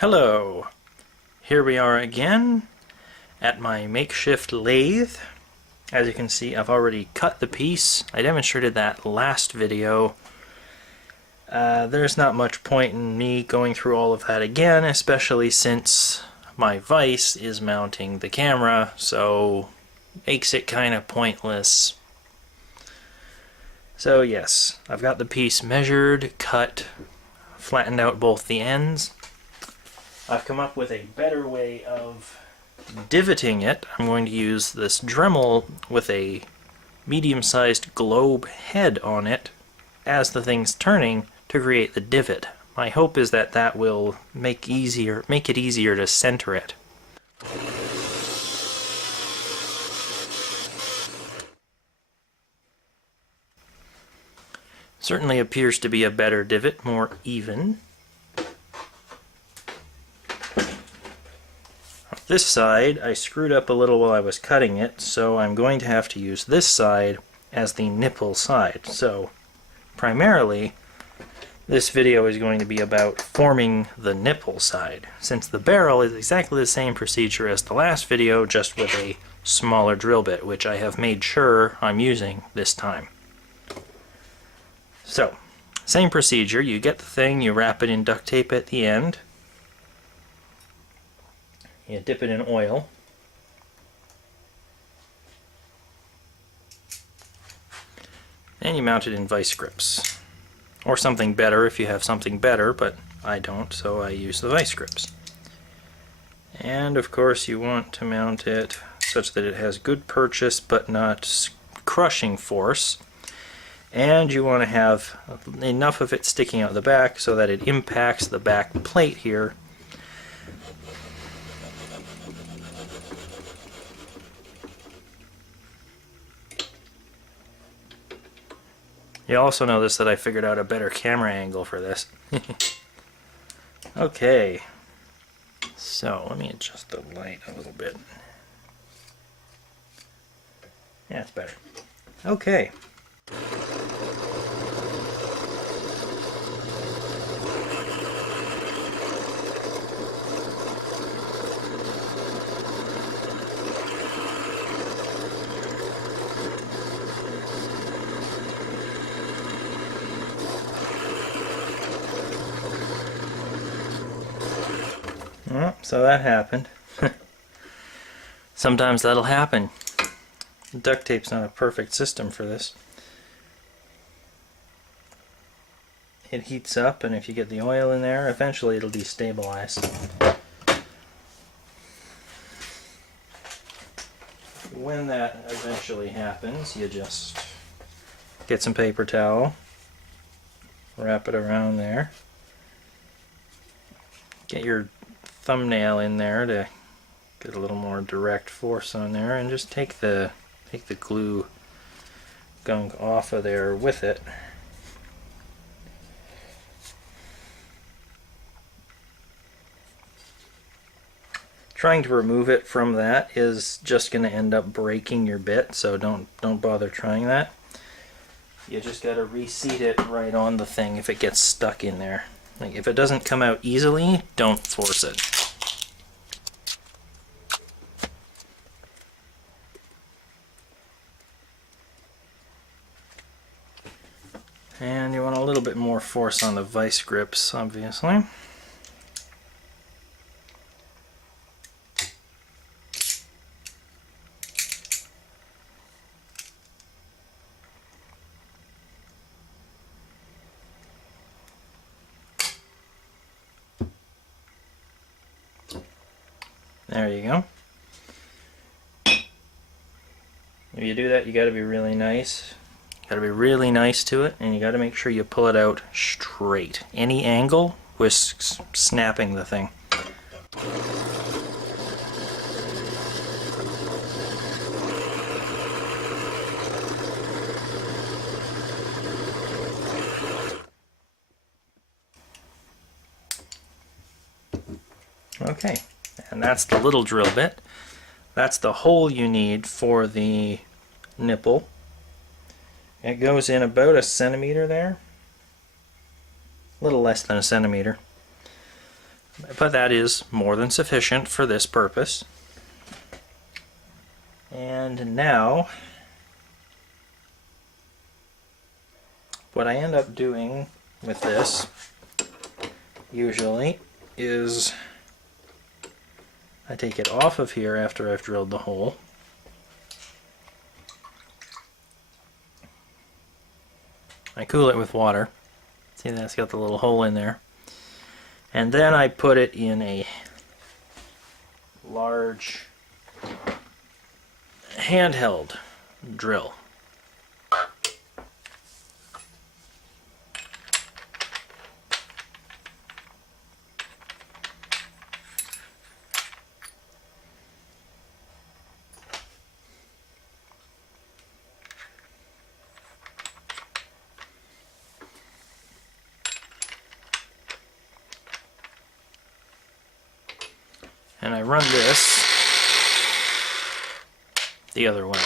Hello! Here we are again at my makeshift lathe. As you can see, I've already cut the piece. I demonstrated that last video. There's not much point in me going through all of that again, especially since my vise is mounting the camera, so makes it kind of pointless. So yes, I've got the piece measured, cut, flattened out both the ends. I've come up with a better way of divoting it. I'm going to use this Dremel with a medium-sized globe head on it as the thing's turning to create the divot. My hope is that that will make it easier to center it. Certainly appears to be a better divot, more even. This side I screwed up a little while I was cutting it, so I'm going to have to use this side as the nipple side. So primarily this video is going to be about forming the nipple side, since the barrel is exactly the same procedure as the last video, just with a smaller drill bit, which I have made sure I'm using this time. So, same procedure. You get the thing, you wrap it in duct tape at the end, you dip it in oil, and you mount it in vice grips. Or something better if you have something better, but I don't, so I use the vice grips. And of course you want to mount it such that it has good purchase but not crushing force. And you want to have enough of it sticking out the back so that it impacts the back plate here. You also notice that I figured out a better camera angle for this. Okay, so let me adjust the light a little bit. Yeah, it's better. Okay. So that happened. Sometimes that'll happen. Duct tape's not a perfect system for this. It heats up, and if you get the oil in there, eventually it'll destabilize. When that eventually happens, you just get some paper towel, wrap it around there, get your thumbnail in there to get a little more direct force on there, and just take the glue gunk off of there with it. Trying to remove it from that is just going to end up breaking your bit, so don't bother trying that. You just got to reseat it right on the thing if it gets stuck in there. Like, if it doesn't come out easily, don't force it. And you want a little bit more force on the vice grips, obviously. There you go. If you do that, you got to be really nice. Got to be really nice to it, and you got to make sure you pull it out straight. Any angle risks snapping the thing. Okay, and that's the little drill bit. That's the hole you need for the nipple. It goes in about a centimeter there. A little less than a centimeter. but that is more than sufficient for this purpose. And now, what I end up doing with this usually is I take it off of here after I've drilled the hole. I cool it with water. See, that's got the little hole in there. And then I put it in a large handheld drill. And I run this the other way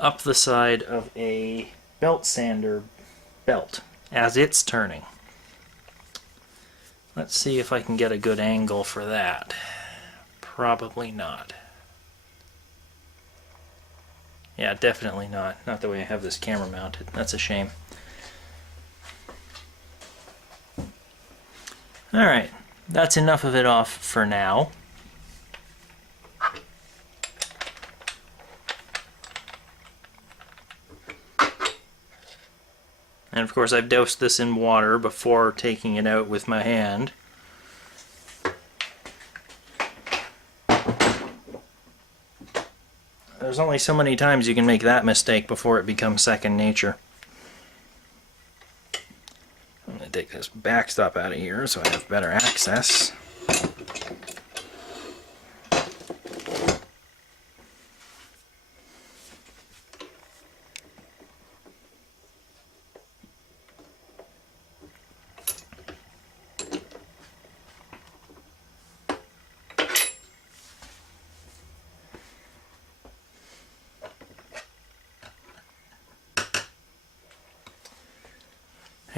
up the side of a belt sander belt as it's turning. Let's see if I can get a good angle for that. Probably not. Yeah, definitely not. Not the way I have this camera mounted. That's a shame. Alright. That's enough of it off for now. And of course I've doused this in water before taking it out with my hand. There's only so many times you can make that mistake before it becomes second nature. I'm going to take this backstop out of here so I have better access.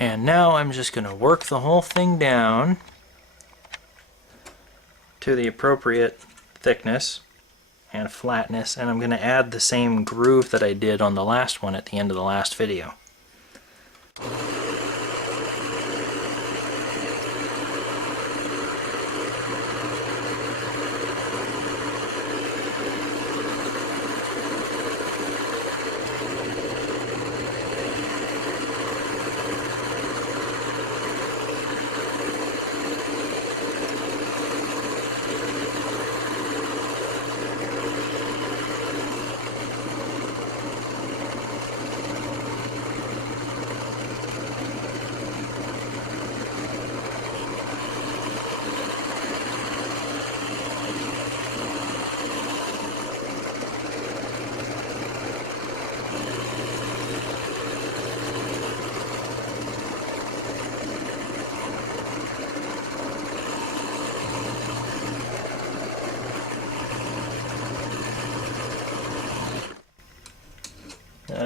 And now I'm just going to work the whole thing down to the appropriate thickness and flatness, and I'm going to add the same groove that I did on the last one at the end of the last video.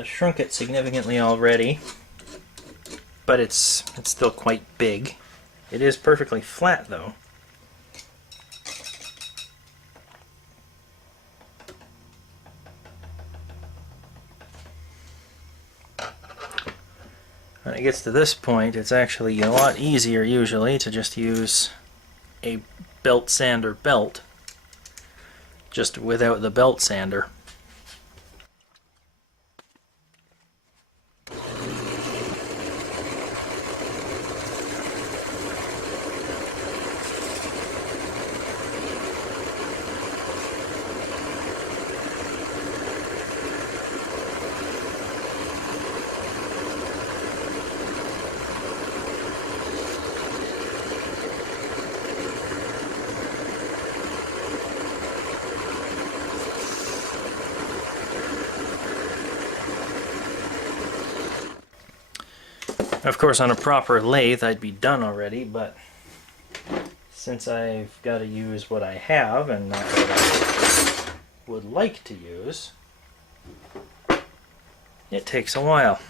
Shrunk it significantly already, but it's still quite big. It is perfectly flat though. When it gets to this point, it's actually a lot easier usually to just use a belt sander belt, just without the belt sander. Of course, on a proper lathe, I'd be done already, but since I've got to use what I have and not what I would like to use, it takes a while.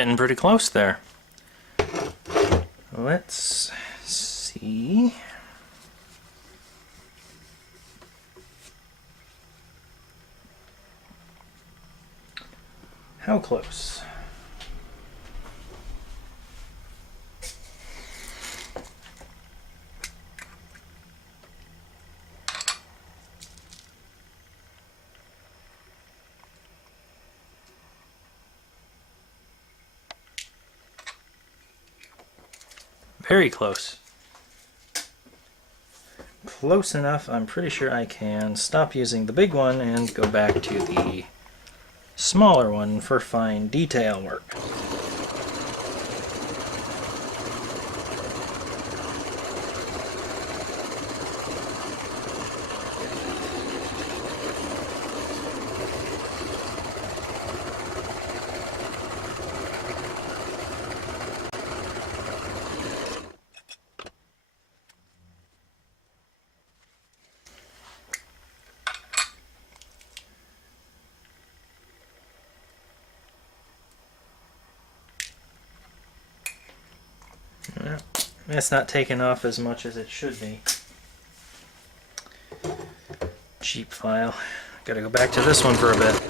Getting pretty close there. Let's see. How close? Very close. Close enough, I'm pretty sure I can stop using the big one and go back to the smaller one for fine detail work. It's not taking off as much as it should be. Cheap file. Gotta go back to this one for a bit.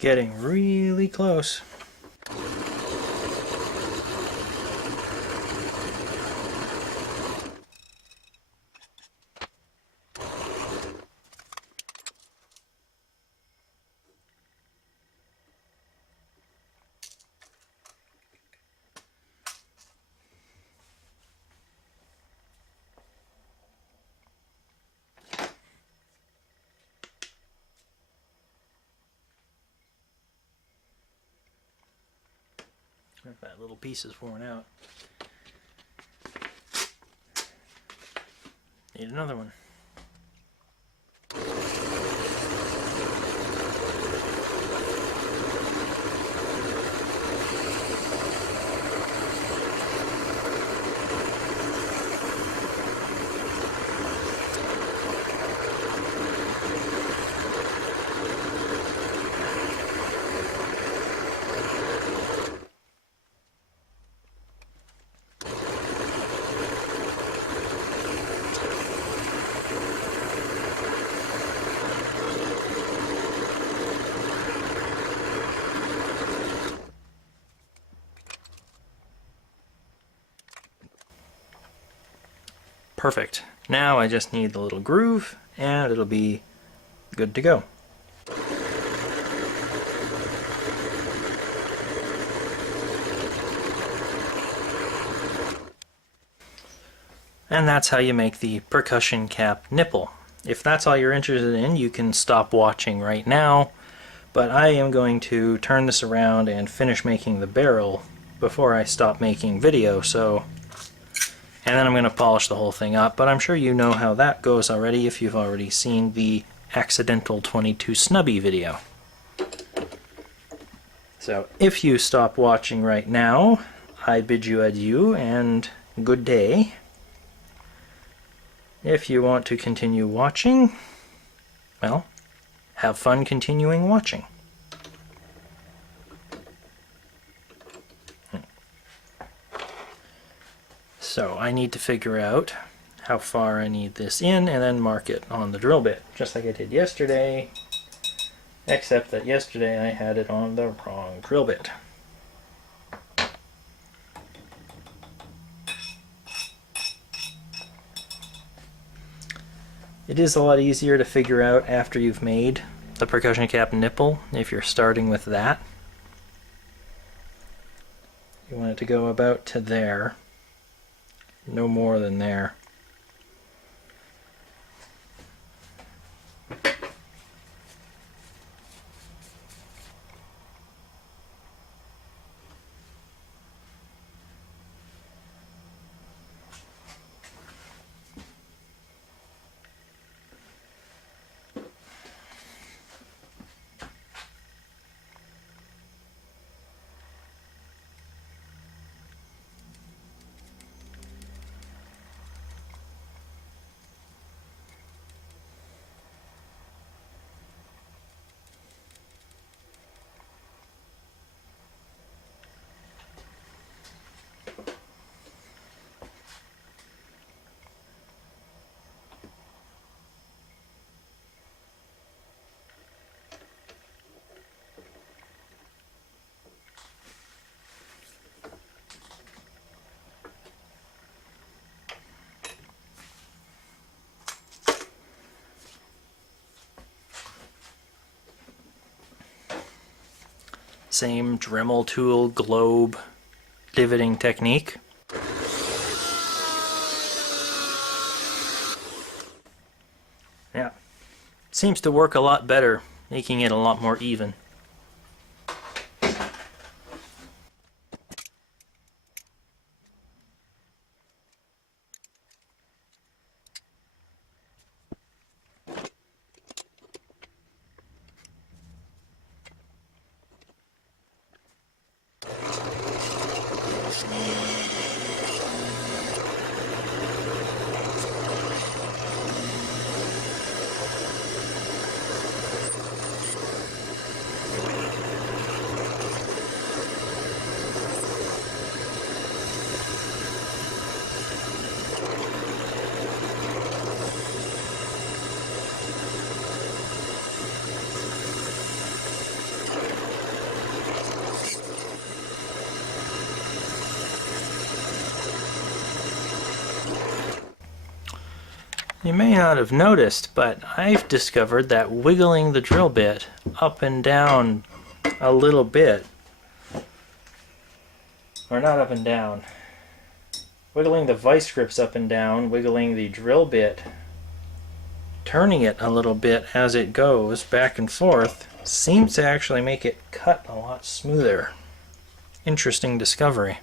Getting really close. That little piece is worn out. Need another one. Perfect. Now I just need the little groove and it'll be good to go. And that's how you make the percussion cap nipple. If that's all you're interested in, you can stop watching right now, but I am going to turn this around and finish making the barrel before I stop making video, and then I'm going to polish the whole thing up, but I'm sure you know how that goes already if you've already seen the accidental 22 snubby video. So if you stop watching right now, I bid you adieu and good day. If you want to continue watching, well, have fun continuing watching. So I need to figure out how far I need this in and then mark it on the drill bit, just like I did yesterday, except that yesterday I had it on the wrong drill bit. It is a lot easier to figure out after you've made the percussion cap nipple if you're starting with that. You want it to go about to there, no more than there. Same Dremel tool globe divoting technique. Yeah, seems to work a lot better, making it a lot more even. You may not have noticed, but I've discovered that wiggling the drill bit up and down a little bit, or not up and down, wiggling the vice grips up and down, wiggling the drill bit, turning it a little bit as it goes back and forth, seems to actually make it cut a lot smoother. Interesting discovery.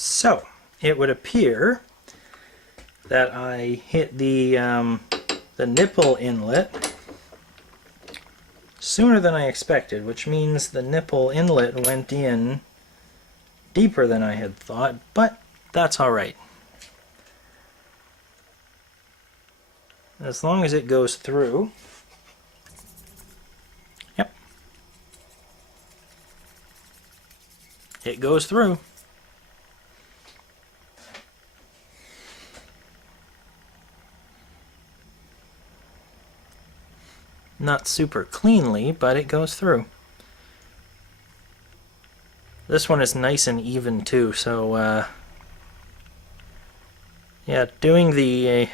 So, it would appear that I hit the nipple inlet sooner than I expected, which means the nipple inlet went in deeper than I had thought, but that's alright. As long as it goes through. Yep. It goes through. Not super cleanly, but it goes through. This one is nice and even too, so Yeah, doing the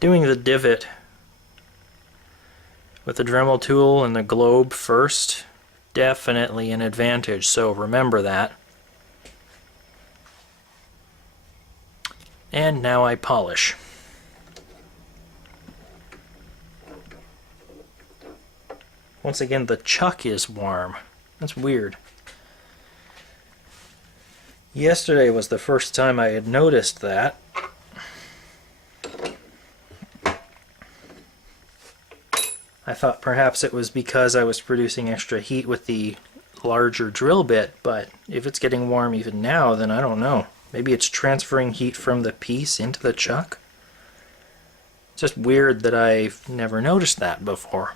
divot with the Dremel tool and the globe first, definitely an advantage, so remember that. And now I polish. Once again, the chuck is warm. That's weird. Yesterday was the first time I had noticed that. I thought perhaps it was because I was producing extra heat with the larger drill bit, but if it's getting warm even now, then I don't know. Maybe it's transferring heat from the piece into the chuck? It's just weird that I've never noticed that before.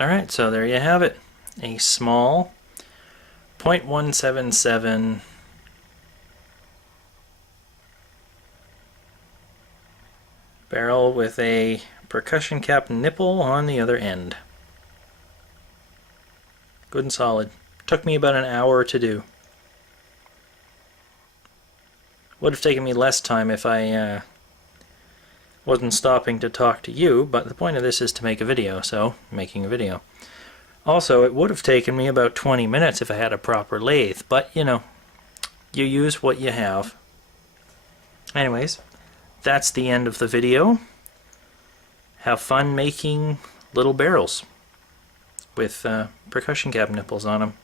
Alright, so there you have it. A small 0.177 barrel with a percussion cap nipple on the other end. Good and solid. Took me about an hour to do. Would have taken me less time if I wasn't stopping to talk to you, but the point of this is to make a video, so making a video. Also, it would have taken me about 20 minutes if I had a proper lathe, but you know, you use what you have. Anyways, that's the end of the video. Have fun making little barrels with percussion cap nipples on them.